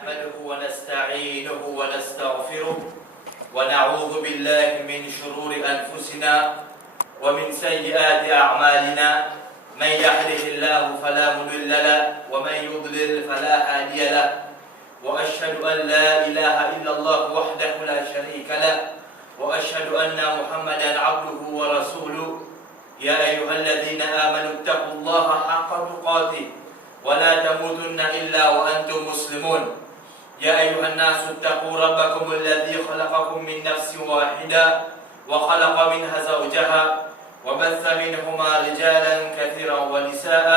نحمده ونستعينه ونستغفره ونعوذ بالله من شرور أنفسنا ومن سيئات أعمالنا. من يهده الله فلا مضل له ومن يضلل فلا هادي له. وأشهد أن لا إله إلا الله وحده لا شريك له وأشهد أن محمدا عبده ورسوله. يا أيها الذين آمنوا اتقوا الله حق تقاته ولا تموتن إلا وأنتم مسلمون. يا أيها الناس اتقوا ربكم الذي خلقكم من نفس واحدة وخلق منها زوجها وبث منهما رجالا كثيرا ونساء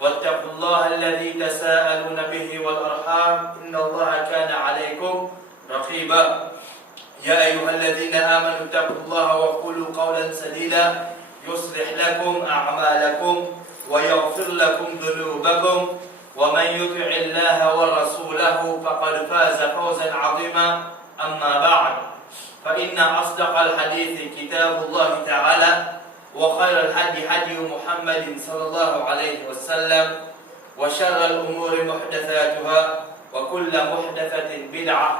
واتقوا الله الذي تساءلون به والأرحام إن الله كان عليكم رقيبا. يا أيها الذين آمنوا اتقوا الله وقولوا قولا سديدا يصلح لكم أعمالكم ويغفر لكم ذنوبكم ومن يطع الله ورسوله فقد فاز فوزا عظيما. أما بعد فإن أصدق الحديث كتاب الله تعالى وخير الهدي هدي محمد صلى الله عليه وسلم وشر الأمور محدثاتها وكل محدثة بدعة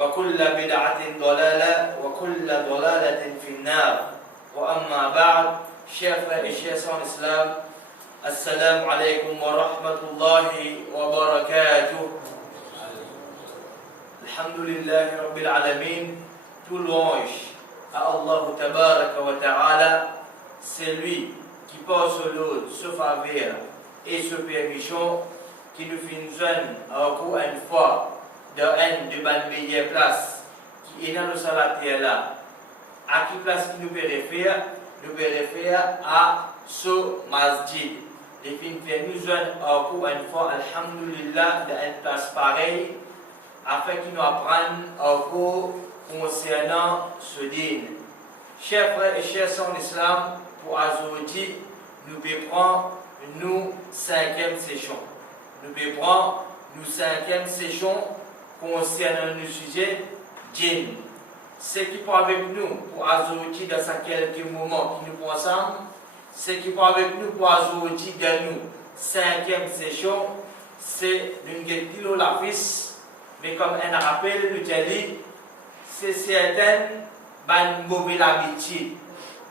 وكل بدعة ضلالة وكل ضلالة في النار. وأما بعد chers frères et chers en islam, assalamu alaikum wa rahmatullahi wa barakatuh. Alhamdulillah rabbil alamin. Tout louange à Allah tabaraka wa ta'ala, c'est lui qui porte sur l'autre, ce faveur et ce permission qui nous fait une zone encore une fois dans une de bonnes meilleures places qui est dans le salat là. À qui place qui nous peut référer à ce masjid. Et puis nous fait nous zone encore une fois, alhamdulillah, dans une place pareille afin qu'ils nous apprennent encore concernant ce dîne. Chers frères et chers en islam, pour aujourd'hui, nous prendre nous cinquième session. Nous prendre nous cinquième session concernant le sujet djinn. Ce qui part avec nous pour aujourd'hui dans quelques moments qui nous prend ensemble, ce qui part avec nous pour aujourd'hui dans nous cinquième session, c'est une guette la fils, mais comme un rappel nous dit, c'est certaines bonnes mauvaises habitudes,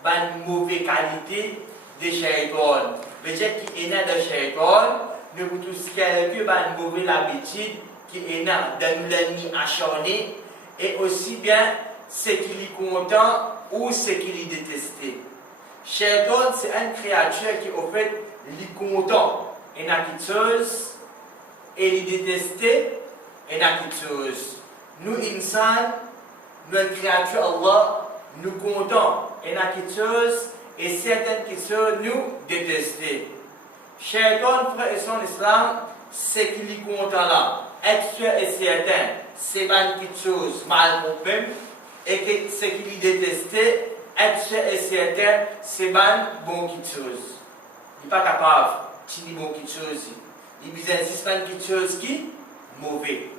bonnes mauvaises qualités de shaitan. Mais dire qui est né de shaitan, nous tous quelques bonnes mauvaises habitudes qui est né dans nous l'ennemi acharné et aussi bien ce qu'il est content ou ce qu'il est détesté. Shaitan, c'est une créature qui, au fait, est content et n'a quelque chose, et il est détesté et n'a quelque chose. Nous, insan, nous, une créature Allah, nous contents et n'a quelque chose, et certaines choses nous détester. Shaitan, frère et son islam, c'est qu'il est content là. Être sûr et certain, c'est pas quelque chose mal pour même. Et que ce qu'il détestait, être sûr et certain, c'est bon quelque chose. Il n'est pas capable de dire bon quelque chose. Il insiste pas quelque chose qui est mauvais.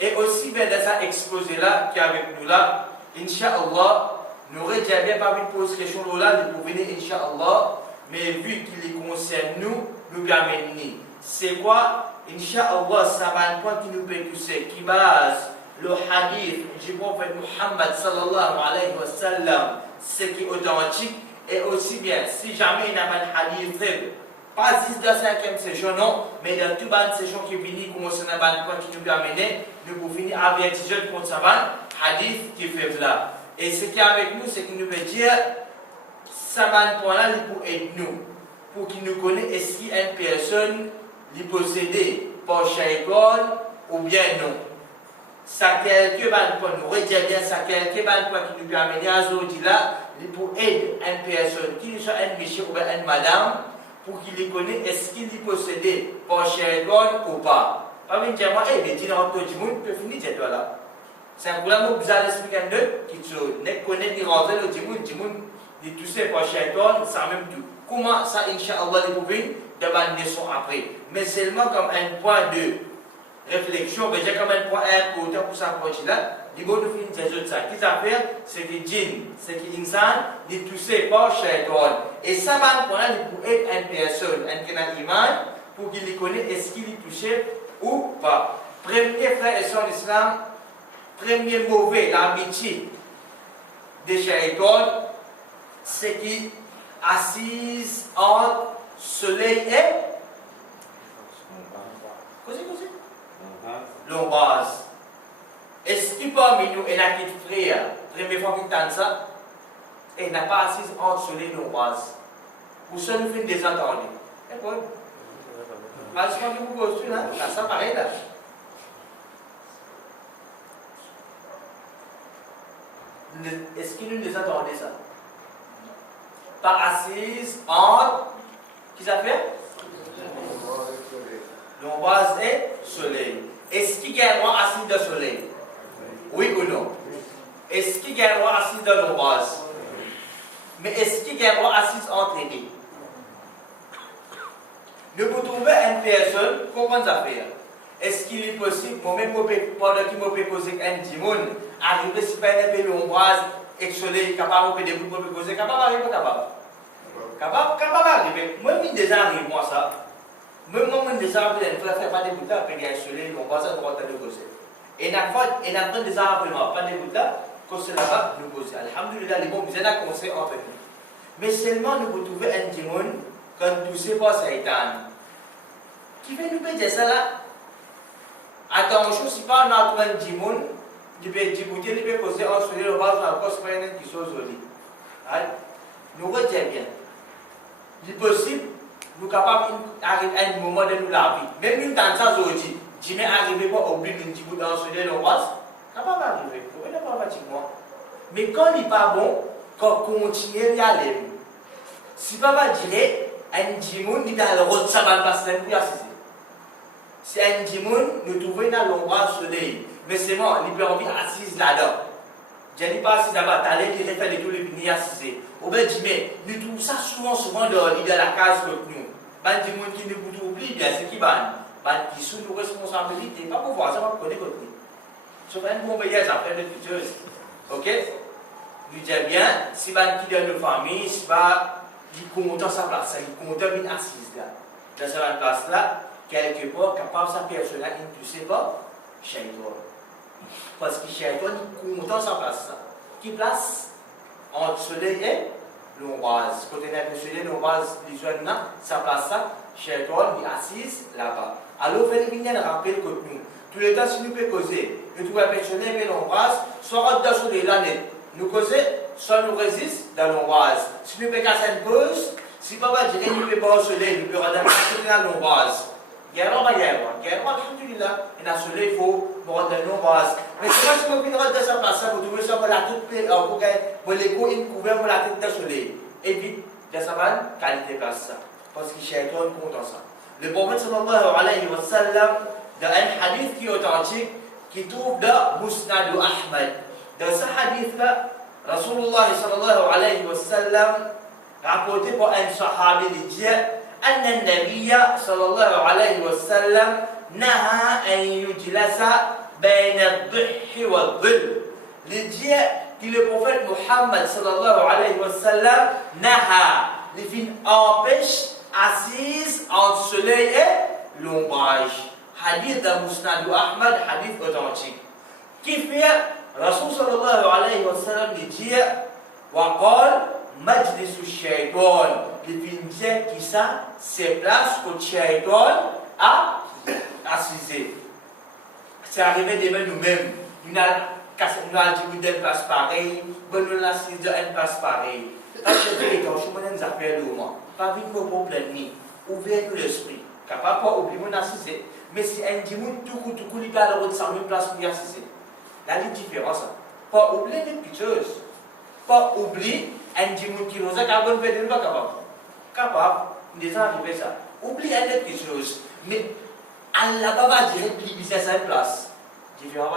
Et aussi, bien dans ça exposé là, qui est avec nous là, Inch'Allah, nous n'aurions bien pas vu poser question là, pour venir, Inch'Allah, mais vu qu'il les concerne nous l'amener. C'est quoi? Inch'Allah, ça va un point qui nous peut pousser, qui base le hadith du prophète Muhammad sallallahu alayhi wa sallam, ce qui est authentique, et aussi bien, si jamais il n'y a pas de hadith faible, pas 10 de la 5e session, non, mais dans toute bonne session qui finit, concernant le point qui nous peut amener, nous pouvons finir avertir contre ce hadith qui est faible là. Et ce qui est avec nous, c'est qu'il nous veut dire, ça va point là, pour aider nous, pour qu'il nous connaisse est-ce qu'il y a une personne qui est possédée par shaitan ou bien non. Ça quelque chose nous redire bien ça quelque chose qui nous peut amener à aujourd'hui là pour aider une personne qui soit un monsieur ou une madame pour qu'il les connaisse est-ce qu'il est possédé par shaitan ou pas. Pas venir dire moi mais dis dans tout le monde peut finir cette là. C'est un problème que vous allez expliquer un autre qui ne connaît ni rentrer le monde dit tout ça par shaitan ça même tout. Comment ça inchallah les pouvez demander son après. Mais seulement comme un point de réflexion, mais j'ai quand même un point important pour s'approcher là. Du bon de finir ces autres ça. Qu'est-ce à faire? C'est que djinn, c'est que insan, dit touché par shaitan. Et ça va pour là pour aider une personne, un canal iman, pour qu'il connaisse est-ce qu'il est touché ou pas. Premier frère et sœur d'Islam, premier mauvais, l'habitude des shaitans, c'est qui assise entre soleil et l'ombrage. Est-ce qu'il parmi nous, il y a qui frère, première fois qu'il entend ça, et il n'a pas assise entre soleil et l'ombrage? Ou ça nous fait des entendus? C'est bon. Parce que vous postulez, là, ça pareil là. Est-ce que nous les entendez ça? Pas assise entre, qui ça fait? L'ombrage et soleil. Est-ce qu'il y a un droit assis dans le soleil? Oui ou non? Est-ce qu'il y a un droit assis dans l'ombrage? Mais est-ce qu'il y a un droit assis entre les deux? Nous vous trouvez une personne, comment ça fait? Est-ce qu'il est possible, moi-même, pendant qu'il m'a posé un dimon, arriver si pas un peu l'ombrage et le soleil, capable de début pour me poser, capable d'arriver, capable? Capable d'arriver. Moi, je déjà arrivé, moi, ça. Même moi, je déjà arrivé, je ne fais pas des bouteilles, après il y a le soleil, l'ombrage, on va te poser. Et il y a des arrivé, pas des bouteilles, quand c'est là-bas, nous poser. Alhamdulillah, les bons, ils ont conseil entre nous. Mais seulement, nous vous trouvez un dimon, quand tout c'est pas Satan. Qui fait nous dire ça là? Attention, si pas on a un dimon, il peut débouter, il peut poser en soleil, le bas, on va se faire une chose jolie. Nous retenons bien. Il est possible, nous sommes capables d'arriver à un moment de nous laver. Même une dans ça aujourd'hui, je m'ai arrivé pour oublier une petite bout en soleil, le bas, capable d'arriver. Vous ne pouvez pas pratiquement. Mais quand il n'est pas bon, quand on continue à aller, si papa dirait, un dimon, il a le rôle de ça va passer pour y assister. Si un dimon, nous trouvons dans l'ombrage soleil, mais c'est bon, il peut envie assise là-dedans. Je ne dis pas assise là-bas, t'as l'air de faire de tous les vignes assiser. Au ben, mais nous trouvons ça souvent dans la case contre nous. Ben, dimon qui nous oublie, bien, c'est qui ban. Ben, qui sont nos responsabilités, pas pour voir ça, va connaître contre nous. Sauf un bon veillage après de futures. Ok? Nous disons bien, si ben qui dans nos familles, si ben, il compte sa place, il compte une assise là. Dans cette place là, quelque part, capable sa personne là, il ne sait pas, Shaitan. Parce que Shaitan, il compte sa place là. Qui place entre soleil et l'ombrage. Quand on a le soleil, l'ombrage, les jeunes là, sa place là, Shaitan, il est assise là-bas. Alors, il faut venir rappeler que nous, tous les temps, si nous pouvons causer, nous trouvons un soleil et l'ombrage, soit dans le soleil là, nous causer, soit nous résiste dans l'ombrage. Si nous pouvons casser une pause, si papa dit que nous ne pouvons pas au soleil, nous pouvons regarder dans l'ombrage. Guerre, alhamdulillah, et dans le soleil, il faut nous regarder dans l'ombrage. Mais c'est pas si nous pouvons regarder ça place, vous trouvez ça pour la toute pour les coups, une couvert pour la tête dans le soleil. Et puis, dans sa vanne, qualité place ça. Parce que Shaitan compte dans ça. Le prophète sallallahu alayhi wa sallam, dans un hadith qui est authentique, qui trouve dans Musnad Ahmad. Dans ce hadith-là, Rasulullah sallallahu alayhi wa sallam, rapporté par un sahabi, il dit أن النبي صلى الله عليه وسلم نهى أن يجلس بين الضحى والظل. Il dit que le prophète Muhammad sallallahu alayhi wa sallam naha, il empêche assise entre soleil et l'ombrage. Hadith de Musnad Ahmad, hadith authentique. Qui fait Rasul sallallahu alayhi wa sallam dit وقال مجلس الشيطان. Il dit qui ça, c'est place où le shaitan a assisé. C'est arrivé de nous-mêmes. Nous avons dit d'une place pareille, nous avons assisé d'une place pareille. Parce que les gens, je vous appelle au moins. Pas vite pour problème ni. Ouvrez-nous l'esprit. Capable pas oublier mon assisé. Mais si un dimanche tout coup, il va aller sur une place pour y assister. Là, il y a une différence. Pas oublier les petites choses. Pas oublier un dimanche qui nous a capable de faire des pas capable. Capable, déjà arrivé ça. Oubliez une petite chose. Mais Allah va dire qu'il y a une place. Différent.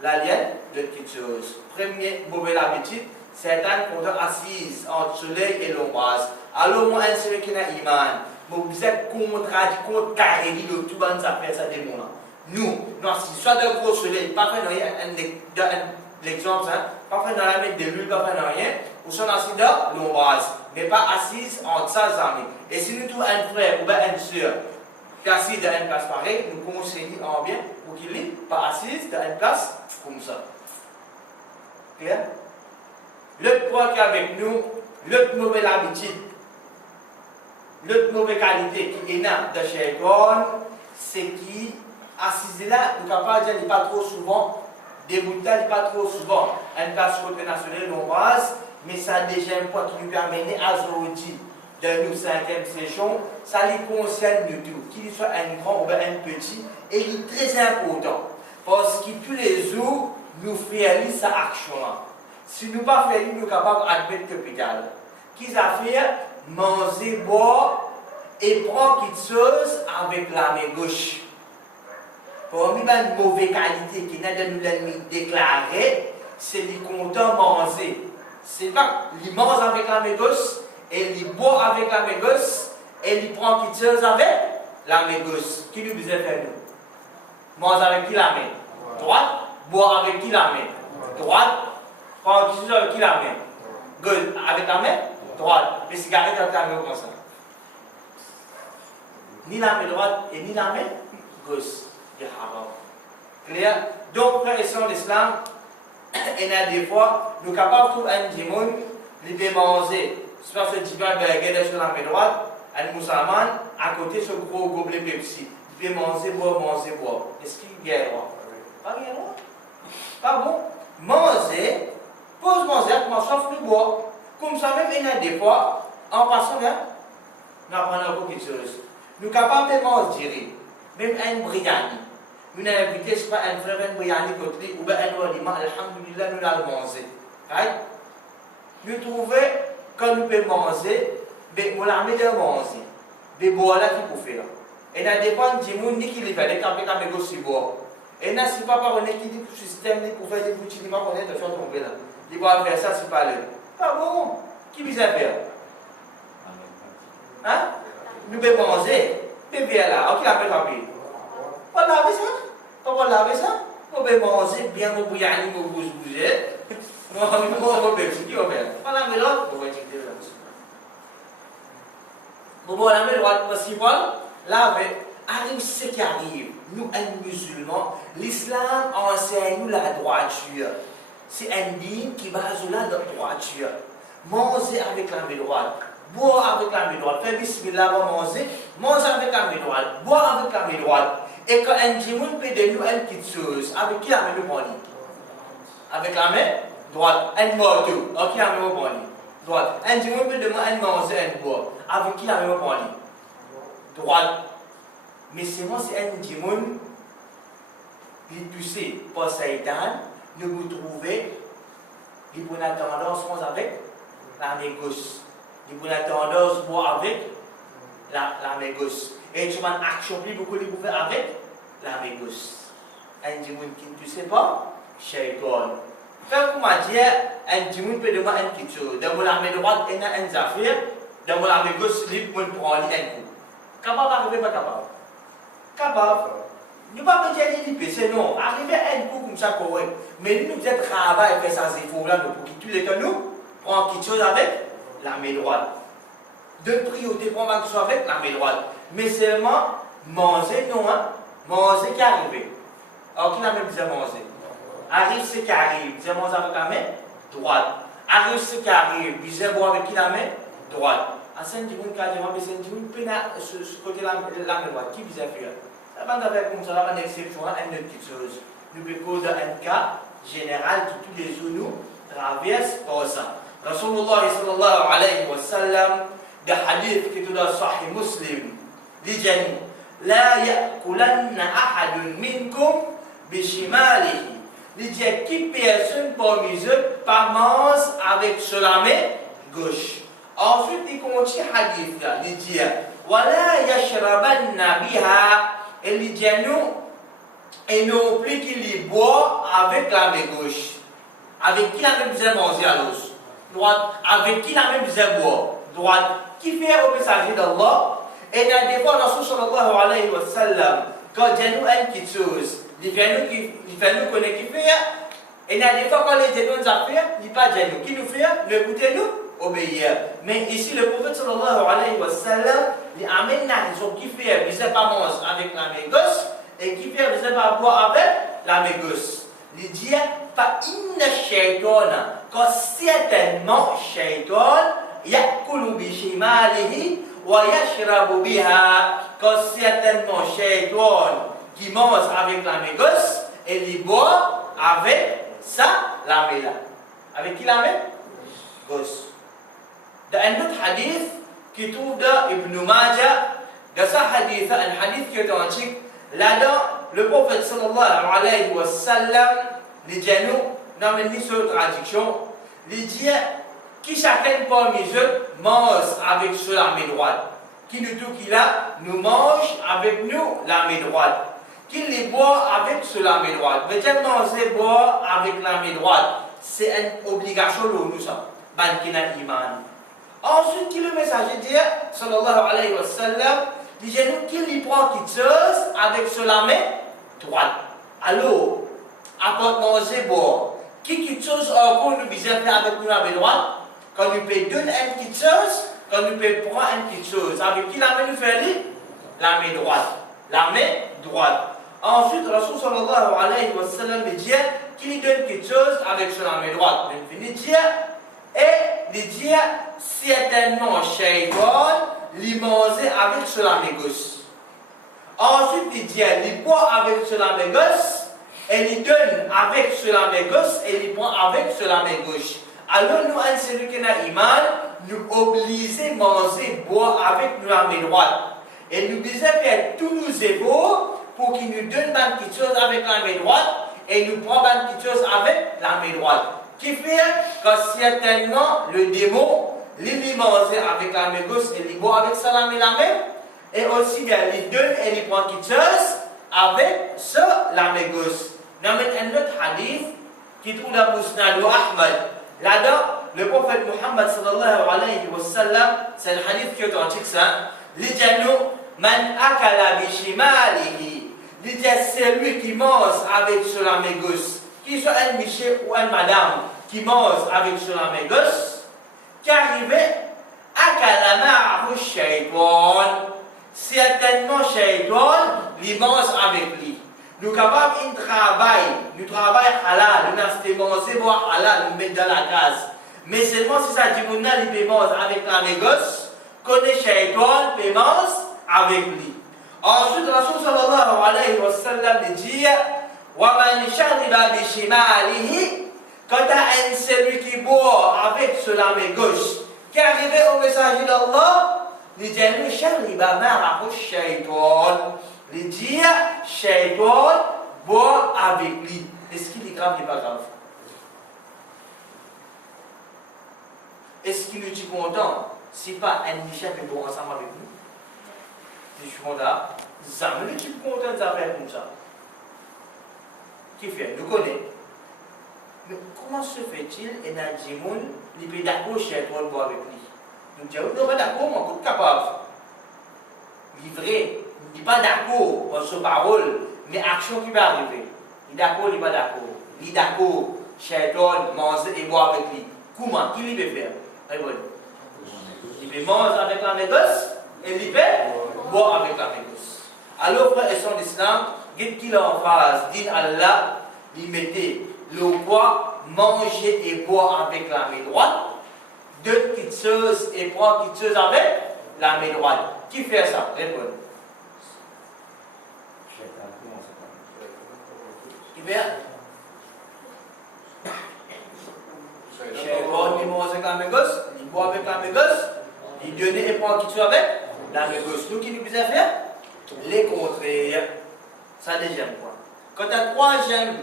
La lienne, deux petites choses. Première mauvaise habitude, c'est un compteur assise entre le soleil et l'ombrage. Alors, moi, un seul qui n'a iman. Vous êtes contre carré, de tout le monde s'appelle ça des mots. Nous, si soit d'un gros soleil, pas fait l'exemple, pas fait dans la mettre de l'huile, pas fait rien, ou sont assis dans l'ombrage, mais pas assise entre sa amis. Et si nous trouvons un frère ou une soeur, qui est assis dans une place pareille, nous conseillons en bien pour qu'il n'est pas assis dans une place comme ça. Clair? L'autre point qui est avec nous, l'autre mauvaise habitude, l'autre mauvaise qualité qui est là de chez Egon, c'est qu'il assis là, nous ne pouvons pas dire qu'il n'est pas trop souvent, débutant, il n'est pas trop souvent, une place nationale nombreuse, mais ça a déjà un point qui nous permet à aujourd'hui, dans nos 5e session, ça lui concerne nous tous, qu'il soit un grand ou un petit, et il est très important, parce que tous les jours, nous faisons cette action-là. Si nous ne pas faisons, nous sommes capables d'admettre le capital. Qu'ils a fait manger, boire et prendre quelque chose avec la main gauche. Pour nous, une mauvaise qualité qui n'a de nous l'ennemi déclaré, c'est les content manger. C'est pas, il mange avec la main gauche, et il boit avec la main gauche, et il prend quelque chose avec la main gauche. Qui nous disait faire nous? Mange avec qui la main? Droite. Boire avec qui la main? Droite. Prendre quelque chose avec qui la main? Gauche. Avec la main? Droite. Les cigarettes avec la main comme ça. Ni la main droite et ni la main gauche. Clair? Donc, frères et sœurs d'islam, il y a des fois, nous sommes capables de trouver un djimoun, il peut manger. C'est parce que tu vas regarder sur la main droite, un musulman, à côté ce gros gobelet Pepsi. Il peut manger, boire, manger, boire. Est-ce qu'il y a droit? Pas bien droit. Pas bon. Manger, pose manger, sauf le boire. Comme ça, même il y a des fois, en passant là, nous apprenons encore quelque chose. Nous sommes capables de manger, même un briani. Nous avons invité, je ne sais pas, un frère, un briani côté, ou bien un aliment, alhamdulillah, nous l'avons mangé. Right? Nous trouvons, quand nous pouvons manger, mais nous l'avons de manger. Mais voilà qui peut faire. Et dans des fois, nous disons, ni qu'il est fait, les campés, quand nous sommes boire. Et là, si papa on équilibre le système pour faire des boutiques, il va connaître de faire tomber là. Il va faire ça, c'est pas le. Ah bon? Qui vise à faire? Hein? Nous pouvons manger. Bébé là, ok, la paix rapide. On lave ça? Comment on lave ça? On peut manger bien, on peut y aller, on peut bouger. On peut faire ce qu'il va faire. On lave l'autre, on va checker là. Bon, on lave l'autre, principal, laver. Arrive ce qui arrive. Nous, un musulman, l'islam enseigne nous la droiture. C'est un dîme qui base sur la droiture. Manger avec la main droite, boire avec la main droite, faire bismillah avant manger, manger avec la main droite, boire avec la main droite. Et quand un djimoun peut de nous une petite chose, avec qui la main droite? Avec la main droite, un morceau, avec qui la main droite? Un djimoun peut de moi un manger, un boire, avec qui la main droite? Mais c'est un djimoun qui est poussé par Saïdan, nous vous trouvez, il vous a tendance avec la main gauche. Il vous a tendance avec la main gauche. Et tu m'as action plus beaucoup de vous faire avec la main gauche. Un djimoun qui ne pousse pas, Shaitan. Faire comment dire, un djimoun peut demander une petite chose. Dans la main droite, il y a une affaire, dans la main gauche, il peut prendre un coup. Capable d'arriver, pas capable. Capable. Nous ne pouvons pas dire qu'il c'est non. Arriver à un coup comme ça, correct. Mais nous, nous faisons travail et faire ça, c'est faux là, pour que tous les temps, nous prenons quelque chose avec la main droite. De priorité, prendre quelque chose avec la main droite. Mais seulement, manger, non, hein. Manger qui arrive. Alors, qui n'a même besoin de manger? Arrive ce qui arrive, besoin de manger avec la main droite. Arrive ce qui arrive, besoin de boire avec qui la main droite. À Saint-Dimoun, quand il y a un Saint-Dimoun, ce côté-là, la main droite, qui besoin de faire? Ça va avec comme ça, là, une exception, une petite chose. Nous pouvons dans un cas général qui tous les jours nous traverse par ça. Rasulullah sallallahu alayhi wa sallam, de hadith qui est dans Sahih Muslim, dit La ya'kulanna ahadun minkum bishimalihi. Il dit qui personne parmi eux pas mange avec la main gauche. Ensuite, il continue hadith là, il dit Wala yashrabanna biha. Et il dit nous, et non plus qu'il boit avec la main gauche. Avec qui la main besoin manger à l'os? Droite. Avec qui la main besoin boire? Droite. Qui fait au messager d'Allah? Et dans des fois, Rasul sallallahu alayhi wa sallam, quand il nous une petite chose, il fait nous connaître qui fait. Et dans des fois, quand les gens nous a fait, il pas dit nous. Qui nous fait? Nous écoutez nous? obéir. Mais ici, le prophète sallallahu alayhi wa sallam, il amène ils ont kiffé, ils ne pas manger avec la main gauche, et kiffé, ils ne pas boire avec la main gauche. Il dit, pas inna shaytana, quand certainement shaytan, yakulu bi shimalihi, wa yashrabu biha, quand certainement shaytan, qui mange avec la main gauche, et il boit avec ça, la main là. Avec qui la main? Gauche. Dans un autre hadith qui trouve dans Ibn Majah, dans ce hadith, un hadith qui est authentique, là-dedans, le prophète sallallahu alayhi wa sallam, les genoux, n'a mené sur traduction, il dit qui chacun parmi eux mange avec sur la main droite. Qui nous dit qu'il a, nous mange avec nous la main droite. Qui les boit avec sur la main droite. Mais j'ai mangé boire avec la main droite. C'est une obligation pour nous, ça. Bankina iman. Ensuite, qui le messager dit, sallallahu alayhi wa sallam, dit nous qui lui prend quelque chose avec sur la main droite. Alors, après manger boire, qui quelque chose encore nous besoin faire avec nous la main droite? Quand nous peut donner une petite chose, quand nous peut prendre une petite chose, avec qui la main nous fait la main droite. La main droite. Ensuite, Rasul sallallahu alayhi wa sallam dit qu'il lui donne quelque chose avec son main droite. Il dit, et il dit, certainement, shaytan, il mange avec son main gauche. Ensuite, il dit, il boit avec son main gauche, et il donne avec son main gauche, et il prend avec son main gauche. Alors, nous, en celui qui a iman, nous obligons à manger, boire avec la main droite. Et nous devons faire tous nos efforts pour qu'il nous donne une petite chose avec la main droite et nous prend une petite chose avec la main droite. Qui fait que certainement le démon, il mange avec la main gauche et il boit avec sa la main, et aussi bien il donne et il prend quelque chose avec la main gauche. Nous avons un autre hadith qui trouve dans Musnad Ahmad. Là-dedans, le prophète Muhammad sallallahu alayhi wa sallam, c'est un hadith qui est authentique ça. L'idjanou, man akala bishimalihi. L'idja, c'est lui qui mange avec sur la main gauche. Qu'il soit un monsieur ou une madame qui mange avec sur la main gauche, qu'arrivait akala ma'ahu shaytan. Certainement, shaytan, il mange avec lui. Nous sommes capables de travailler, nous travaillons halal, nous avons mangé halal, nous mettons dans la case. Mais seulement si ça dit que nous manger avec la main gauche, connaît shaytan, peut manger avec lui. Ensuite, Rasul sallallahu alayhi wa sallam dit wa man shariba bi shimalihi, quand un celui qui boit avec la main gauche, qui est arrivé au messager d'Allah, il dit shariba ma'ahu shaytan. Il dit shaytan boit avec lui. Est-ce qu'il est grave ou pas grave? Est-ce qu'il nous dit content? Si pas un Michel qui boit ensemble avec nous? Je suis content. Jamais tu es content de faire comme ça. Qui fait? Nous connaissons. Mais comment se fait-il et n'a dit moun, il peut d'accord shaytan boit avec lui? Nous disons, non, pas d'accord, mais on est capable. Livré. Il n'est pas d'accord dans ses paroles, mais action qui va arriver. Il est d'accord, il n'est pas d'accord. Il est d'accord, shaytan mange et boit avec lui. Comment? Qui lui peut faire? Il peut manger avec la main gauche et il peut boire avec la main gauche. Alors, frère et sœurs d'Islam, dites qu'il est en phase, dit Allah, il mettait le bois, manger et boire avec la main droite, deux petites choses et boire petites choses avec la main droite. Qui fait ça? Répondez. Qui fait? Shaytan, il mange avec la main gauche, il boit avec la main gauche, il donne et prend quelque chose avec la main gauche. Nous qui nous faisons faire? Les contraires. Ça, deuxième point. Quant à troisième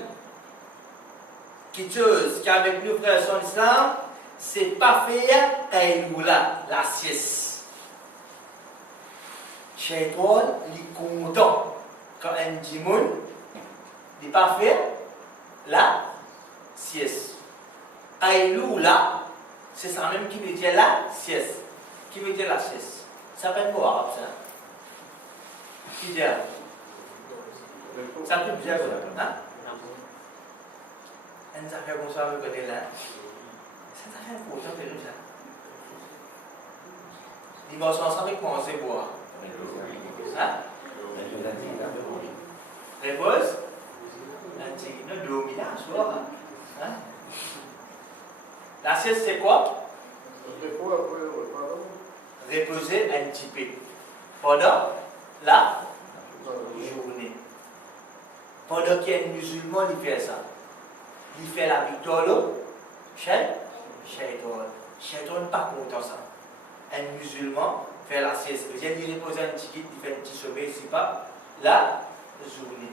quelque chose qui est avec nous, frères et sœurs d'Islam, c'est pas faire taïloula, la sieste. Shaytan, il est content quand un dimoun n'est pas fait la sieste. Taïloula, c'est ça même qui veut dire la sieste. Qui veut dire la sieste? Ça s'appelle quoi arabe ça? Qui dit? Ça peut bien ça. Hein? Un affaire comme ça, vous connaissez là. C'est une affaire pour ça, ça. Ils vont ensemble avec moi, c'est boire. Hein? Repose. Nous dominons, hein? La sieste, c'est quoi? Reposer un petit peu pendant la journée. Pendant qu'il y a un musulman, il fait ça. Il fait la victoire, Shaitan. Shaitan n'est pas content ça. Un musulman fait la sieste. Il repose un petit peu, il fait un petit sommeil, c'est pas la journée.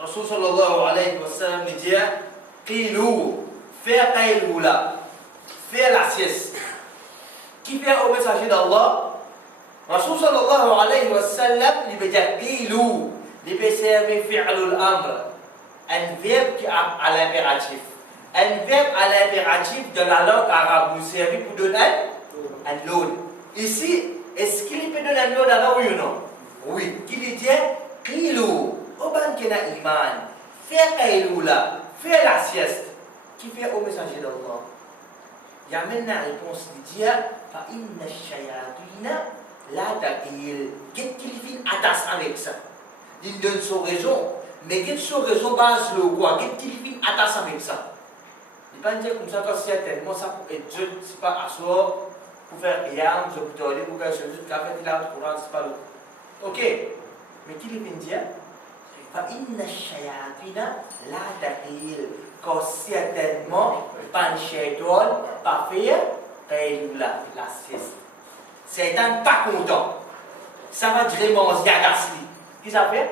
Rasul sallallahu alayhi wa sallam dit Qilou, faire Qailoula, faire la sieste. Qui fait au messager d'Allah? Rasul sallallahu alayhi wa sallam, il veut dire Qilou, il veut servir fi'lul amr, un verbe qui a à l'impératif. Un verbe à l'impératif de la langue arabe nous servit pour donner un lot. Ici, est-ce qu'il peut donner un lot à oui ou non? Oui. Qu'il dit Qilou. Oban kena iman, faire Qailoula, faire la sieste, qui fait au messager d'Allah. Il y a maintenant la réponse qui dit Fa inna shayatina la taqil. Qu'est-ce qu'il fait attache avec ça? Il donne son raison, mais qu'est-ce son raison base le quoi? Qu'est-ce qu'il fait attache avec ça? Il ne peut pas dire comme ça quand c'est tellement ça pour être Dieu, c'est pas asseoir, pour faire rien, pour se tourner, pour faire chose, pour faire la Coran, c'est pas l'autre. Ok, mais qu'il vient dire فإن الشياطين لا تقيل car certainement pas de shaitan pas faire Qailoula, la sieste. Satan pas content. Ça va vraiment ziagasli. Qu'est-ce que ça fait?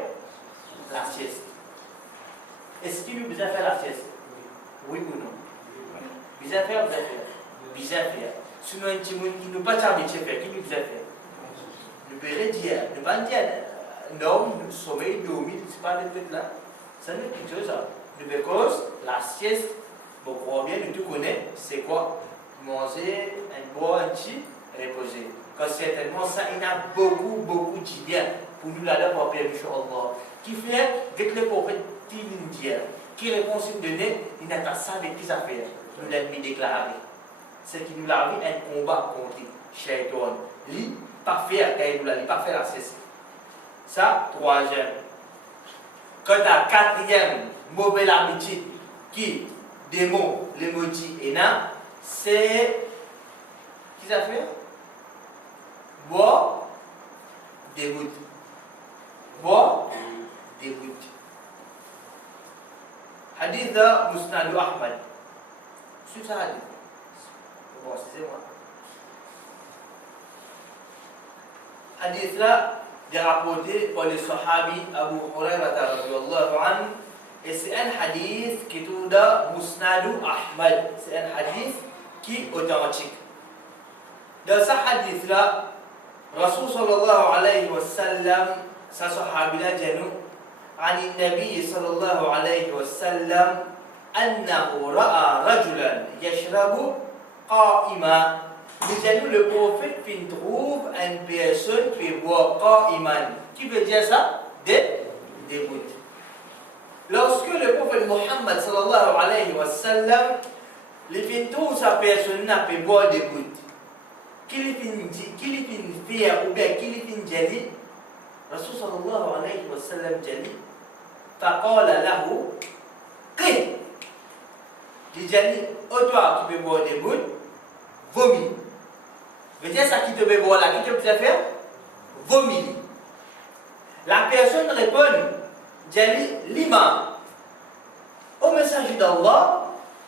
La sieste. Est-ce qu'il lui besoin de faire la sieste? Oui ou non? Besoin de faire, besoin de faire. Besoin de faire. Sinon, un petit monde qui ne pas jamais faire, qui lui besoin de faire? Ne peut rien dire, ne pas dire. Non, le sommeil, dormir, c'est pas le truc là. Ça n'est quelque chose. De cause, la sieste, bon, crois bien, nous tout connaissons, c'est quoi? Manger, un boire, un petit, reposer. Quand certainement, ça, il y a beaucoup de bien pour nous là-dedans pour appeler Allah. Qui fait, dès que le prophète dit l'Indien, qui répond sur le donner, il n'a pas ça avec qui ça fait. Nous l'avons déclaré. C'est qu'il nous a mis un combat contre Shaitan. Lui, pas faire Qailoula, lui, pas faire la sieste. Ça, troisième. Quant à quatrième mauvaise habitude qui démontre les maudits et n'a, c'est. Qui ça fait? Boire des gouttes. Boire des gouttes. Hadith de Musnad Ahmad. C'est ça, hadith. Bon, c'est moi. Hadith là. Rapporté par le sahabi Abu Hurairah radhiyallahu anhu, et c'est un hadith qui est dans Musnad Ahmad. C'est un hadith qui est authentique. Dans ce hadith là, Rasul sallallahu alayhi wa sallam, ce sahabi là dit nous, عن النبي صلى الله عليه وسلم أنه رأى رجلا يشرب قائما. Nous le prophète trouve une personne qui boit qa'iman. Qui veut dire ça? Des gouttes. Lorsque le prophète Muhammad sallallahu alayhi wa sallam, il trouve sa personne n'a pas boire des gouttes. Qu'il fait ou bien qu'il fait dit, Rasul sallallahu alayhi wa sallam dit, faqala lahu, qi. Il dit, oh toi qui veux boire des gouttes, vomis. Veut dire ça qui te veut boire là, qu'est-ce que tu vas faire? Vomir. La personne répond, dit, l'imam, au messager d'Allah,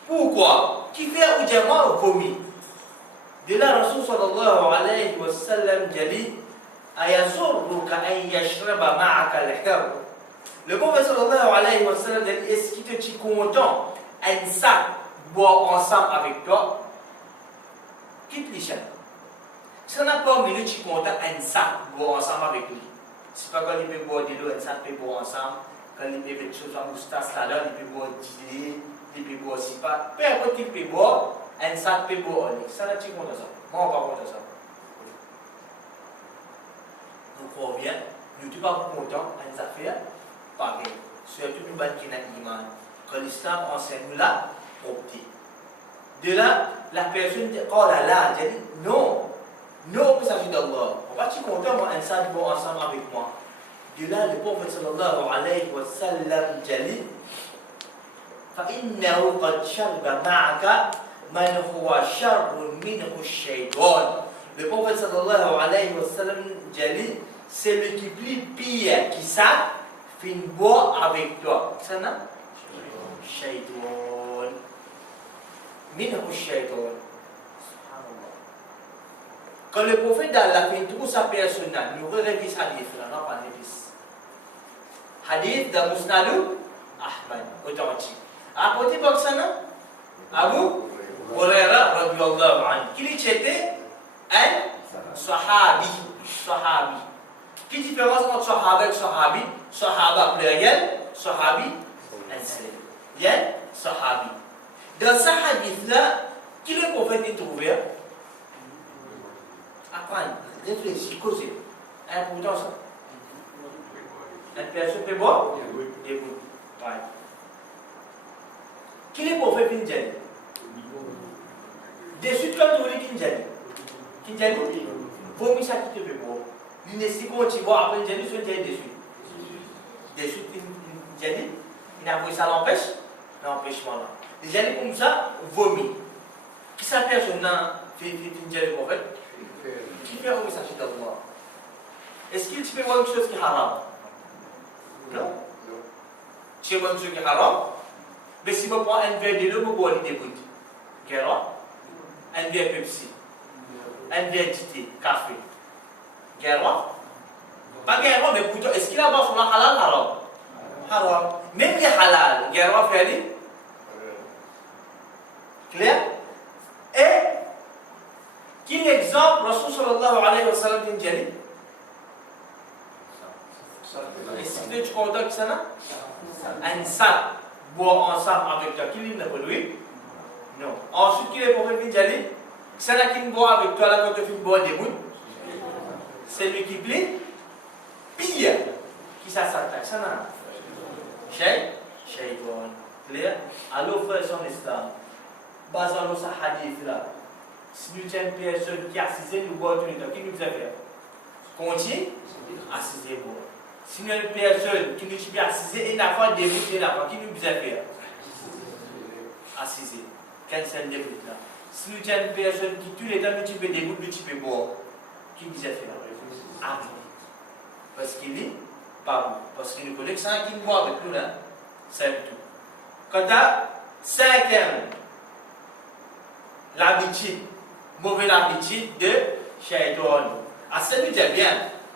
pourquoi? Qui fait ou dit moi vomir? De là, Rasul sallallahu alayhi wa sallam dit, ayazurruka an yashraba ma'aka al-hir. Le prophète sallallahu alayhi wa sallam dit, est-ce qu'il te dit content un sac boire ensemble avec toi? Quitte les chaînes. Si on n'a pas minute, tu content un sac boire ensemble avec lui. C'est pas quand il peut boire de l'eau, un sac peut boire ensemble. Quand il peut mettre chose en moustache là, il peut boire du lait, il peut boire si pas. Peu importe qu'il peut boire, un sac peut boire. Ça n'a pas content ça. Moi, on ne va pas content ça. Donc, on revient. Nous ne sommes pas contents d'une affaire pareille. Surtout une bonne qui n'a iman. Quand l'islam enseigne là, opté. De là, la personne dit, oh là là, j'ai dit, non. Non, messager d'Allah. On va te content, moi, un saint bon ensemble avec moi. De là, le prophète sallallahu alayhi wa sallam dit فإنه قد شرب معك من هو شر منه الشيطان. Le prophète sallallahu alayhi wa sallam dit c'est le qui plus pire qui ça fin boire avec toi. Ça non? Shaitan. Minhu shaitan. Quand le prophète d'Allah fait tout sa personne, nous révise hadith là, non pas hadith. Hadith de Musnad Ahmad, authentique. Apporté par ça, Abu Hurairah radhiyallahu anhu. Qui était un sahabi. Sahabi. Quelle différence entre sahaba et sahabi? Sahaba pluriel, sahabi un seul. Bien, sahabi. Dans ce hadith-là, qui le prophète a trouvé? Apprendre, réfléchir, causer. Important ça. Une personne peut boire? Écoute. Ouais. Qui le prophète a dit? Des suites comme tu veux qu'il dit. Qu'il dit? Vomis ça qui te peut boire. Il ne sait pas tu vois après il dit, des suites. Des suites, il dit, il n'a pas ça l'empêche? L'empêchement là. Il dit comme ça, vomi. Qui ça personne n'a fait le prophète? Qui fait un message d'Allah? Est-ce qu'il peut voir quelque chose qui est haram? Non. Tu vois quelque chose qui est haram? Mais si je prends un verre de l'eau, je bois des bouts. Guerre, un verre Pepsi, un verre de thé, café. Guerre, pas guerre, mais plutôt, est-ce qu'il a pas son halal haram? Haram. Même les halal, guerre, fait clair? Et quel exemple Rasul sallallahu alayhi wa sallam dit? Est-ce que tu crois que ça n'a? Un sac boire ensemble avec toi, qui n'a pas lui? Non. Ensuite, qui est pour lui dit? Ça n'a qui boit avec toi là quand tu fais boire des bouts? C'est lui qui plaît? Pire. Qui ça s'attaque? Ça n'a? Shaitan. Clair? Alors, frère, son islam. Basant sur ce hadith là. Si nous avons une personne qui est assise, nous boit tout le temps, qui nous a fait? Continue, assise boire. Si nous avons une personne qui nous est assise et n'a pas de début, qui nous a fait? Assise. Quel c'est le début là? Si nous avons une personne qui tout le temps nous type début, nous type boire, qui nous a fait? Arrête. Parce qu'il est pas bon. Parce qu'il nous connaît que c'est un qui nous boit avec nous là. C'est tout. Quant à cinquième, l'habitude, mauvaise habitude de shaitan. À ce que j'aime bien,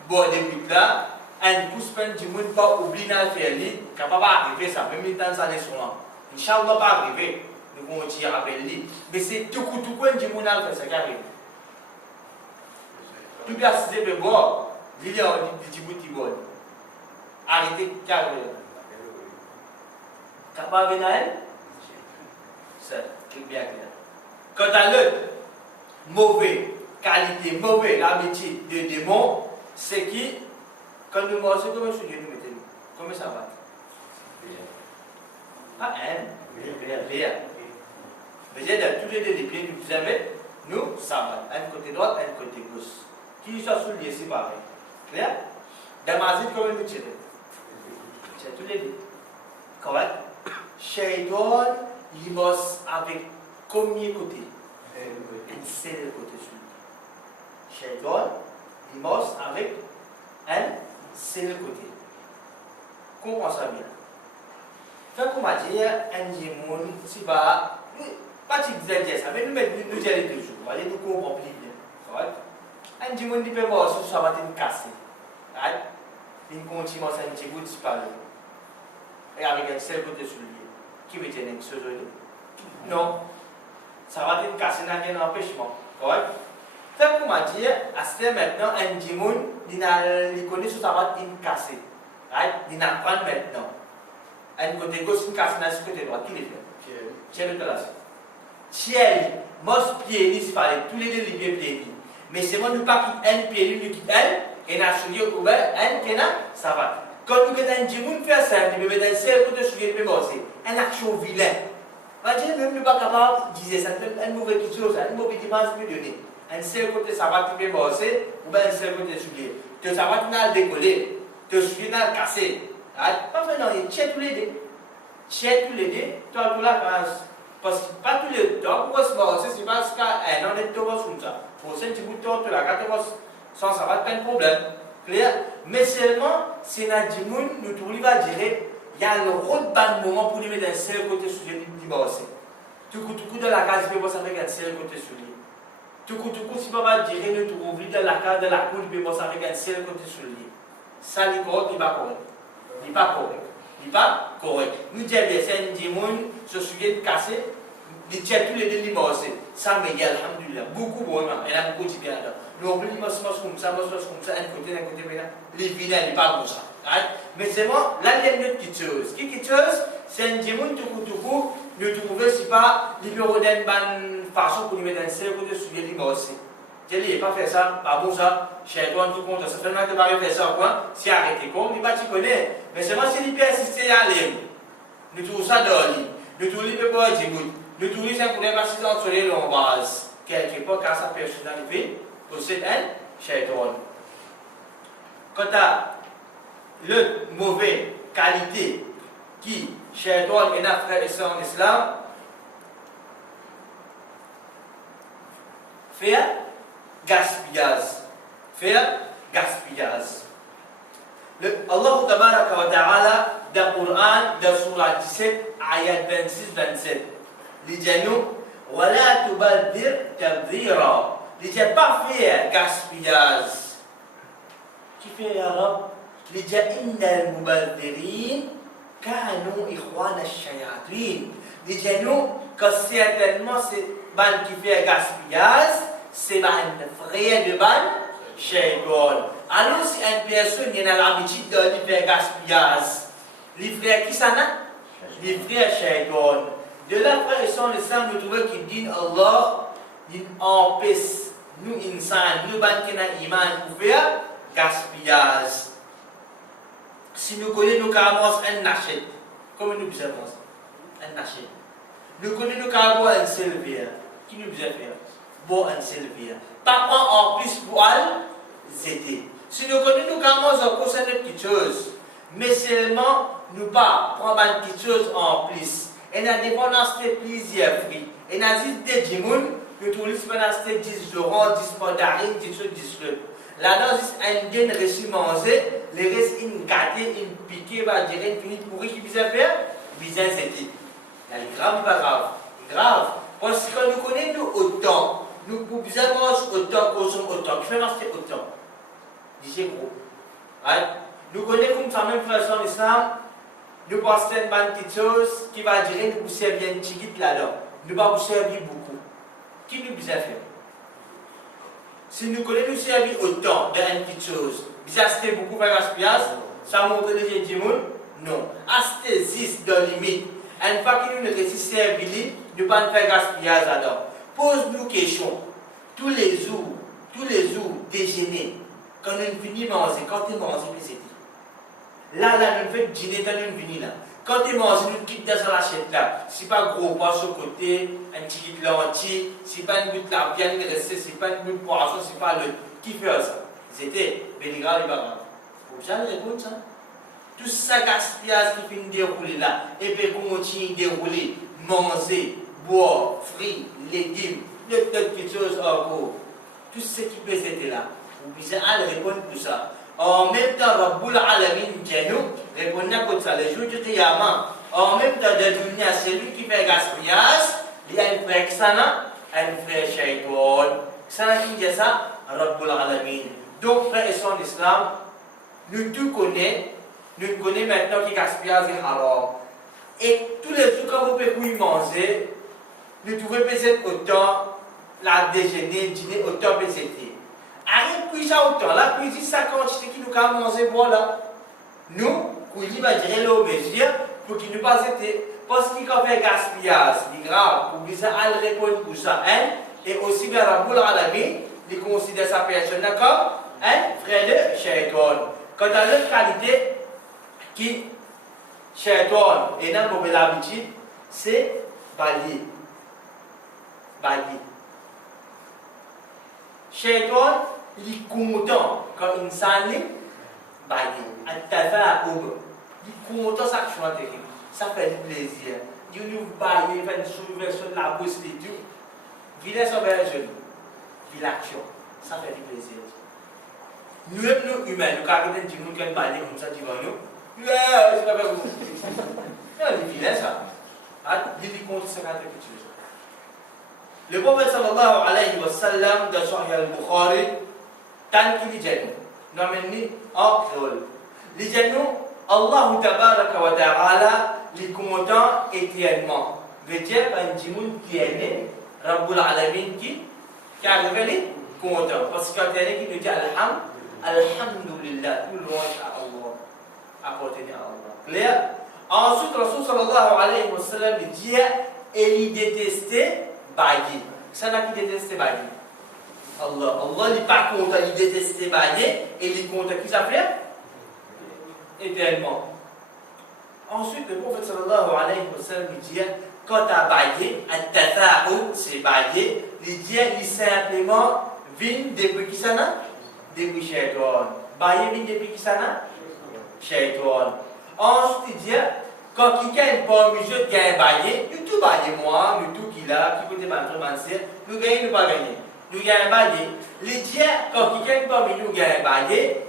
bon début là, un pouce peine du monde pas oublier de faire lui, capable d'arriver ça, même le temps ça n'est souvent. Inch'Allah pas arriver, nous allons dire avec lui. Mais c'est tout coup du monde à faire ça qui arrive. Tout bien si c'est bon, il y a un petit bout de bon. Arrêtez, carrément. Capable de venir? C'est bien clair. Quant à l'autre, mauvaise qualité, mauvaise habitude de démon, c'est qui, quand nous mangeons, comment est-ce que nous mettons? Comment ça va? Pas un, bien. Mais j'ai tous les deux les pieds, nous avez, nous, ça va. Un côté droit, un côté gauche. Qui soit soulié, c'est pareil. Clair? Dans ma vie, comment nous tirons? C'est tous les deux. Correct? Shaitan, il bosse avec combien de côtés? Un seul côté sur lui. Shaitan, il bosse avec un seul côté. Comment ça vient? Fait qu'on m'a dit, un démon, c'est pas tu disais ça, mais nous allons toujours. On va aller nous comprendre bien. Un démon, il peut voir sur ça va être cassé. Il continue à s'en tirer, disparaître. Et avec un seul côté sur lui. Qui veut dire une chose? Non. Ça va être cassé dans un empêchement. Correct? Fait qu'on m'a dit, à ce maintenant, un démon, il connaît sur ça va être cassé. Il n'apprend maintenant. Un côté gauche, une casse dans ce côté droit. Qui le fait? Tiens le classe. Tiens, moi, pied, il fallait tous les deux les pieds. Mais c'est moi, nous pas quitter un pied, nous quitte un, et nous soulier ouvert, un qui n'a, ça va. Quand nous avons un démon faire ça, nous avons un seul côté soulier, nous avons une action vilaine. On dit même nous pas capable de dire ça, un mauvais chose, une mauvaise image de donner. un seul côté ça va te bosser, ou bien un seul côté soulier. Tu ça va te décoller, tu soulier n'a cassé. Pas maintenant, il tient tous les deux. Tient tous les deux, tu as tout la classe. Parce que pas tous les deux, pour se bosser, c'est parce qu'un an est tout comme ça. Pour ça, tu peux te la carte sans ça va pas un problème. Clair? Mais seulement, c'est un dimoun, nous tout le va dire, il y a le rôle de moment pour lui mettre un seul côté soulier du bosser. Tout coup de la case, il peut passer avec un seul côté soulier. Tout coup, si papa dirait, nous trouvons vite dans la case de la cour, il peut passer avec un seul côté soulier. Ça, il n'est pas correct. Il n'est pas correct. Il n'est pas correct. Nous disons, c'est un démon, se souvient de casser, il tient tous les deux bosser. Ça, mais il y a, alhamdulillah, beaucoup bon, il y en a beaucoup de bien là. Nous, on peut dire, comme ça, un côté, maintenant, les vilains, il n'est pas comme ça. Mais c'est moi, là, il y a une autre petite chose. Petite chose, c'est un démon, tout coup, nous trouvons, si pas, il peut redonner une façon pour lui mettre un seul côté sur les bosser. Je n'ai pas fait ça, pas bon ça, chez toi, tout compte, ça fait mal de pas faire ça, quoi, si arrêté, comme, il va tu connais. Mais c'est moi, si il peut assister à l'air, nous trouvons ça dans le lit, nous trouvons il peut pas dire, nous trouvons ça pour les passer dans le soleil, en base, quelque part, car sa personnalité possède un chez toi. Quant à le mauvais qualité qui, chez toi, est un frère et sœur en islam, faire gaspillage. Allah tabaraka wa ta'ala dans le Coran, dans Surah 17, ayat 26-27. Il dit nous, وَلَا تُبَذِّرْ تَبْذِيرًا. Il dit pas faire gaspillage. Qui fait ya Rab? Il dit إِنَّ الْمُبَذِّرِينَ كَانُوا إِخْوَانَ الشَّيَاطِينَ. Il dit nous, que certainement c'est ban qui fait gaspillage, c'est un frère de ban shaitan. Alors si une personne a l'habitude de faire gaspillage, les frères qui s'en a? Les frères shaitan. De là, frère et sœurs, l'islam nous trouvons qui dit Allah, il empêche nous insan, nous ban qui n'a iman pour faire gaspillage. Si nous connaissons, nous commençons un achet. Comment nous faisons un achet? Nous connaissons, nous commençons un servir. Qui nous faisait faire? Bon, un servir. Pas prendre en plus pour aider. Si nous connaissons, nous commençons à concernant une petite chose. Mais seulement, nous pas prendre une petite chose en plus. Et nous devons acheter plusieurs fruits. Et nous avons dit des djimoun, nous trouvons acheter 10 euros, 10 mandarines, 10 choses, 10 trucs. Là-dedans, un gain reçu manger, les restes, une gâtée, une piquée, va dire, une finie pourrie qui vise à faire, vise à c'était. Il est grave ou pas grave? Grave. Parce que nous connaissons autant, nous pouvons manger autant, consommer autant, qui fait acheter autant. C'est gros. Right? Nous connaissons comme ça même façon l'islam, nous pensons une bonne petite chose qui va dire nous servir une petite là-dedans. Nous va vous servir beaucoup. Qui nous besoin faire? Si nous connaissons nous servir autant d'une petite chose, vous achetez beaucoup de gaspillage, ça montre les djimoun? Non. Achetez 10 dans limite. Une fois que nous réussissons à servir, nous ne pas faire gaspillage là-dedans. Pose-nous question. Tous les jours, déjeuner, quand nous finissons de manger, quand tu manges, c'est là, nous faisons dîner, nous finissons là. Quand tu manges, nous quittons dans l'assiette là. Si pas gros poisson au côté, un petit lentilles, si pas une goutte de la viande restée, si pas une goutte de poisson, si pas le. Qui fait ça? C'était Béligrave et Bagrave. Faut jamais répondre ça. Tout ça gaspillage qui finit de dérouler là, et puis continue de dérouler, manger, boire, fruits, légumes, de petites choses encore. Tout ce qui peut être là. Vous pouvez répondre pour ça. En même temps, Rabbul Alamin Djanou répond à ça, le jour du Qiyamah. En même temps, de dunya, c'est lui qui fait gaspillage, il y a un frère Ksana, un frère Shaitan. Ksana qui dit ça, Rabbul Alamin. Donc, frère et sœurs d'Islam, nous tous connaissons maintenant que gaspillage est haram. Et tous les jours, quand vous pouvez manger, nous trouvons peut-être autant la déjeuner, dîner, autant peut-être. Arrête puis ça autant, là, puis dit ça quantité qui nous a mangé, voilà. Nous, il va dire le mesure pour qu'il ne pas été. Parce qu'il a fait gaspillage, c'est grave, pour qu'il ait répondre pour ça, hein, et aussi bien Rabbul Alamin, il considère sa personne comme un frère de Shaitan. Quant à l'autre qualité qui, Shaitan, et n'a pas l'habitude, c'est bali. Bali. Shaitan, il est content quand une salle est baillée. At-tafa'ub. Il est content ça que je suis. Ça fait du plaisir. Il nous baille, il fait une sous-version de la bouche et tout. Il est sur le genou. Il l'action. Ça fait du plaisir. Nous humains, nous avons des gens qui ont baillé comme ça devant nous. C'est pas comme ça. Il est ça. Il est content ça quelque chose. Le prophète sallallahu alayhi wa sallam dans Sahih al-Bukhari, tant qu'il dit, nous amenons en créole. Il dit, Allah tabaraka wa ta'ala, les content éternellement. Veut dire, un djimoun qui est né, Rabbul Alamin qui arrive les content. Parce qu'il y a qui nous dit, Alhamdulillah, tout le monde à Allah, appartenir à Allah. Clair? Ensuite, Rasul sallallahu alayhi wa sallam dit, il détestait bailler. Ça n'a qui détestait bailler. Allah n'est pas content, il détestait bailler et il est content qui ça fait éternellement. Ensuite, le prophète sallallahu alayhi wa sallam dit quand tu as baillé, c'est bailler, il dit il simplement vient depuis qui ça n'a depuis shaitan. Bailler vient depuis qui ça n'a shaitan. Ensuite, il dit quand quelqu'un parmi eux qui a baillé, nous tout baillé moi, nous tout qui là, qui peut pas nous gagnons, nous pas gagner. Nous gagnons baillé. Les dieux, quand quelqu'un parmi nous gagne baillé,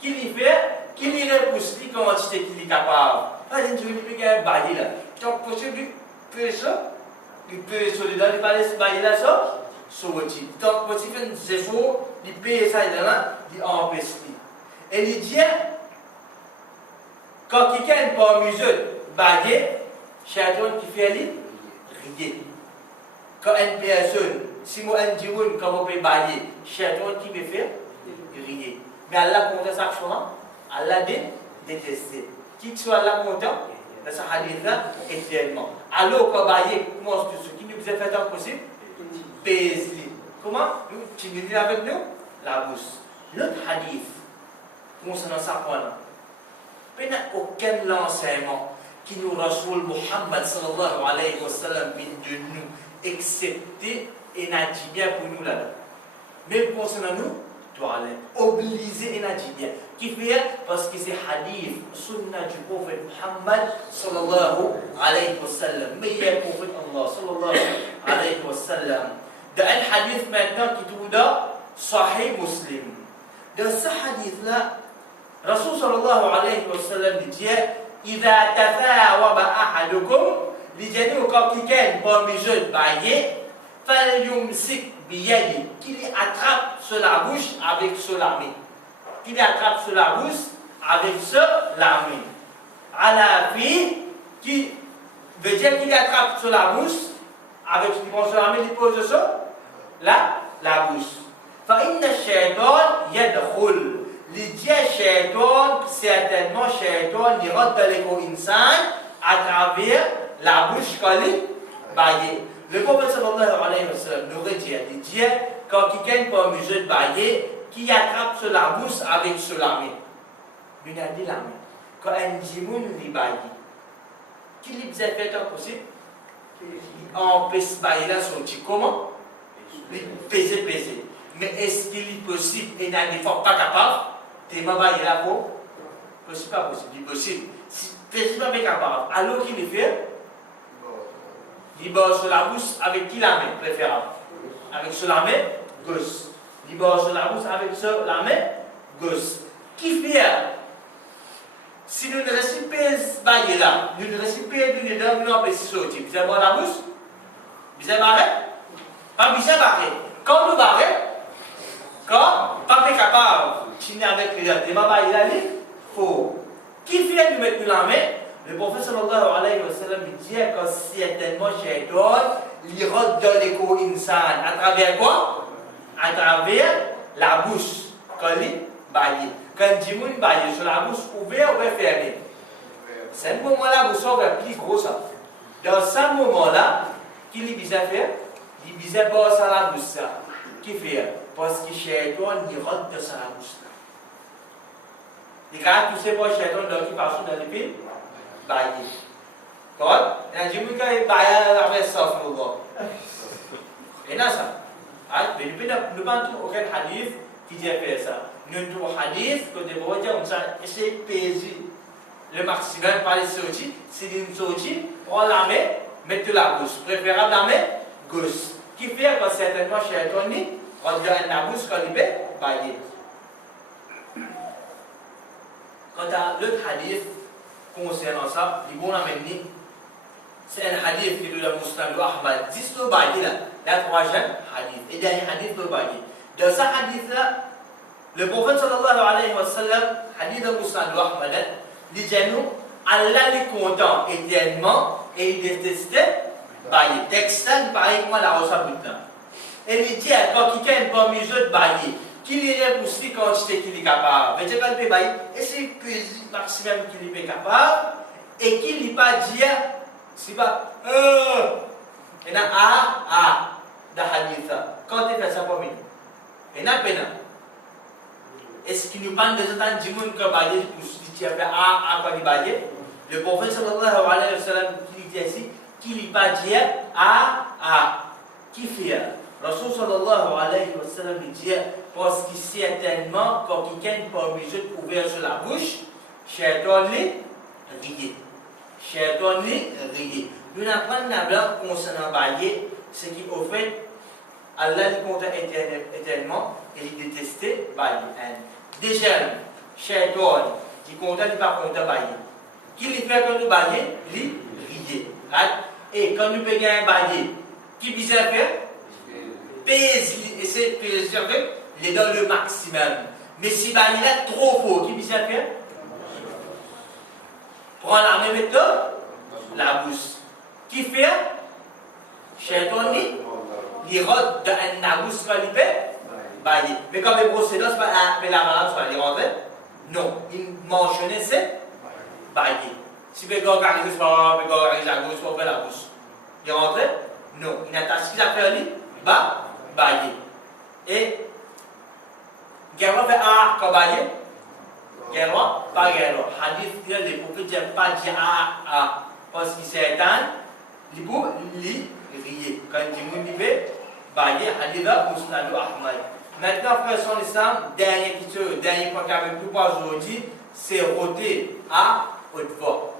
qui lui fait, qui lui repousse, lui quantité qu'il est capable. Pas d'une journée, il gagne baillé là. Donc, possible, il peut ça, il peut solidaire, il peut aller baillé là, ça, sauter. Donc, possible, c'est faux, il paye ça là, il empêche. Et les dieux, quand quelqu'un parmi eux, baguette, shaitan qui fait riguer. Quand une personne, si moi un djimoun, quand on peut bailler, shaitan qui me fait riguer. Mais Allah content ça choix, Allah détesté. Qui soit Allah content, dans ce hadith-là, éternellement. Alors quand bailler, comment ce qui nous a fait tant possible, pèse-les. Comment? Tu me dis avec nous? La bouche. L'autre hadith, concernant ça, il n'y a aucun enseignement qui nous Rasoul Muhammad sallallahu alayhi wa sallam de nous, excepté et n'a dit bien pour nous là-bas. Même concernant nous, doit aller obliger et n'a dit bien. Qui fait? Parce que c'est hadith, sunnah du prophète Muhammad sallallahu alayhi wa sallam, meilleur prophète Allah sallallahu alayhi wa sallam. Dans un hadith maintenant qui trouve dans Sahih Muslim. Dans ce hadith-là, Rasul sallallahu alayhi wa sallam dit إذا تثاوب أحدكم لجنو كوكيكين بوميجون بايé فليمسك بيده qu'il attrape sur la bouche avec la main qu'il attrape sur la bouche avec la main à la vie qui veut dire qu'il attrape sur la bouche avec ce qui prend sur la main il pose ça la bouche فإن الشيطان يدخل l'idée shaitan, certainement shaitan, il rentre dans l'insan à travers la bouche collée, baillée. Le prophète sallallahu alayhi wa sallam nous redit, il dit, quand quelqu'un peut mesurer de bailler, qui attrape sur la bouche avec sur la main. Il a dit la main. Quand un djimoun lui baille, qui lui faisait faire possible? Il empêche de bailler là son petit comment? Il peser. Mais est-ce qu'il est possible et n'a pas capable? T'es pas baillé là pour? C'est pas possible, c'est possible. Si t'es pas capable, alors qu'il le fait, il bosse sur la bouche avec qui la main préférable? Avec sur la main gauche. Il bosse sur la bouche avec sur la main gauche. Qui fait? Si nous ne restons pas baillé là, nous ne restons pas d'une dame, nous empêchons de sortir. Vous avez la bouche? Vous avez barré? Pas vous avez barré. Quand nous barré, quand pas capable, tu n'es avec les gens, tu n'es pas il faut. Qui fait de mettre la main? Le prophète sallallahu alayhi wa sallam dit que certainement shaitan, il rentre dans les corps insan. À travers quoi? À travers la bouche. Quand il baille. Quand il dit baille sur la bouche ouverte ou fermée. C'est un moment-là, vous savez, plus gros ça. Dans ce moment-là, qu'il est bizarre faire? Il est bizarre pas sur la bouche ça. Qui fait? Parce que shaitan, il rentre dans sa bouche. Les gars, tu sais pas, shaitan, qui passe dans les pieds? Baillé. Quand? Il a dit, il baille avec ça, il y a ça. Mais nous ne pas aucun hadith qui dit faire ça. Nous avons un hadith que nous devons dire comme ça, essayer de peser le maximum par les sorties. Si une sortie, prends la main, mets la bouche. Préférable la main gauche. Qui fait que certainement chez Tony, on dit la bouche quand il est baillé. Quant à l'autre hadith concernant ça, il bon amener. C'est un hadith qui est de la Muslim de Ahmad. 10 le baillé là, la troisième hadith. Et dernier hadith le baillé. Dans ce hadith là, le prophète sallallahu alayhi wa sallam, hadith de Muslim de Ahmad, dit nous, Allah est content éternellement et il détestait baillé. Texte pareil comme la rosa boutin. Et il dit quand quelqu'un est parmi eux de baillé, qu'il est aussi quantité qu'il est capable. Mais quand il peut bailler, et c'est le maximum qu'il est capable et qu'il n'est pas dire c'est pas et na da hadith quand il fait ça pour lui et na pena est-ce qu'il nous parle de temps jimoun que bailler pour se dire quand il bailler le prophète sallallahu alayhi wa sallam qui dit ici qu'il n'est pas dire qui fait Rasul sallallahu alayhi wa sallam dit parce qu'il certainement quand quelqu'un parmi eux ouvert sur la bouche shaitan les rier. Shaitan les rier. Nous n'apprenons pas concernant bailler, ce qui au fait Allah le compte éternellement et il détestait bailler. Déjà, shaitan qui compte n'est pas compte bailler. Qui lui fait quand nous bailler, lui rier. Et quand nous payons un bailler, qui vise à faire pèse et c'est pèse avec il est dans le maximum. Mais si bailler là trop fort, qui vise à faire prends la main maintenant, la bouche. Qui fait shaitan il rentre dans la bouche quand il fait bailler. Mais comme le procédé, c'est pas la balance, c'est pas rentrer. Non, il mentionnait c'est bailler. Si vous regardez à gauche, vous faites la bouche. Il rentre? Non, il attache ce qu'il a fait, bailler. Et Guerre fait quand bailler. Guerre, pas guerre. Hadith, les prophètes n'aiment pas dire parce qu'il s'éteint, il peut rier. Quand il dit bailler, hadith là, Muslim de Ahmad. Maintenant, frère son islam, dernier point qu'avec nous pour aujourd'hui, c'est rôter à haute voix.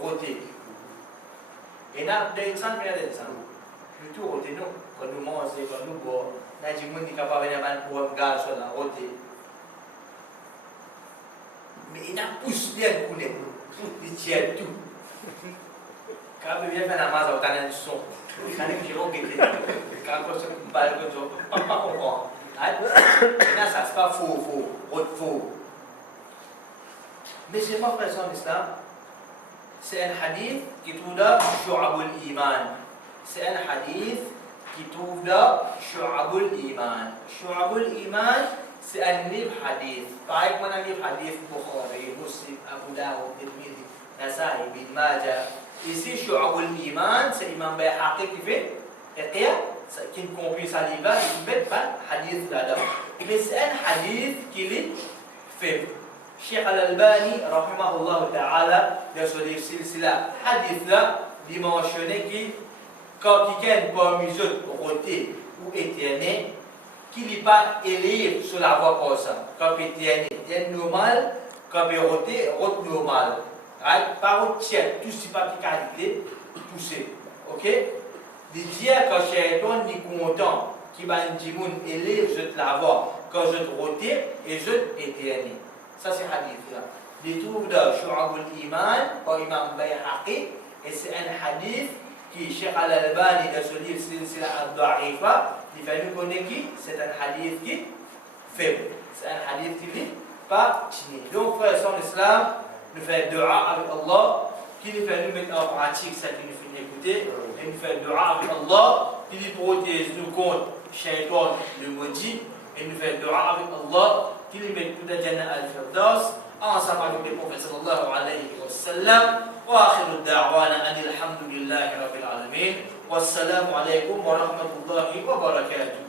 Rôter. Et là, des gens viennent des gens. Plutôt rôter, nous, quand nous mangeons, quand nous boivons, nous sommes capables de faire pour un gars sur la rôter. Mais il a poussé bien pour nous. Il tient tout. Quand il vient faire la masse, il a un son. Il a un giro qui est. Quand il se parle comme ça, pas comprendre. Maintenant, ça, c'est pas faux. Mais c'est pas frère en islam. C'est un hadith qui trouve dans Shu'abul Iman. C'est un hadith qui trouve dans Shu'abul Iman. Shu'abul Iman, c'est un livre hadith. Pareil comme un livre hadith Bukhari, Muslim, Abu Dawud, Tirmidhi, Nasa'i, Ibn Majah. Ici, Shu'abul Iman, c'est Imam Bayhaqi qui fait Iqya, qui ne compile sa livre, qui met pas hadith là-dedans. Mais c'est un hadith qui est faible. Cheikh Al-Albani, rahimahullah ta'ala, dans son livre Silsila, hadith là, il mentionnait que quand quelqu'un parmi eux roté ou éterné, qu'il n'est pas élève sur la voie comme ça. Quand il est normal, quand il est roté, rote normal. Par route tiers, tout ce pas de qualité, poussé. Ok? Il dit quand Shaitan est content, qu'il va dire élève, je te la vois, quand je te roté et je t'éterné. Ça c'est hadith là. Il trouve dans Shu'abul Iman par Imam Bayhaqi et c'est un hadith qui Cheikh Al-Albani dans son livre Silsila Ad-Da'ifa, il fait nous connaître qui c'est un hadith qui est faible. C'est un hadith qui n'est pas chini. Donc frère son islam, nous faisons dua avec Allah, qui nous fait nous mettre en pratique ça qui nous fait écouter, et nous faisons dua avec Allah, qui nous protège nous contre Shaitan le maudit, et nous faisons dua avec Allah, qui nous met tout à Jannah al-Firdaus, ensemble avec le prophète sallallahu alayhi wa sallam. وآخر الدعوانا أن الحمد لله رب العالمين والسلام عليكم ورحمة الله وبركاته.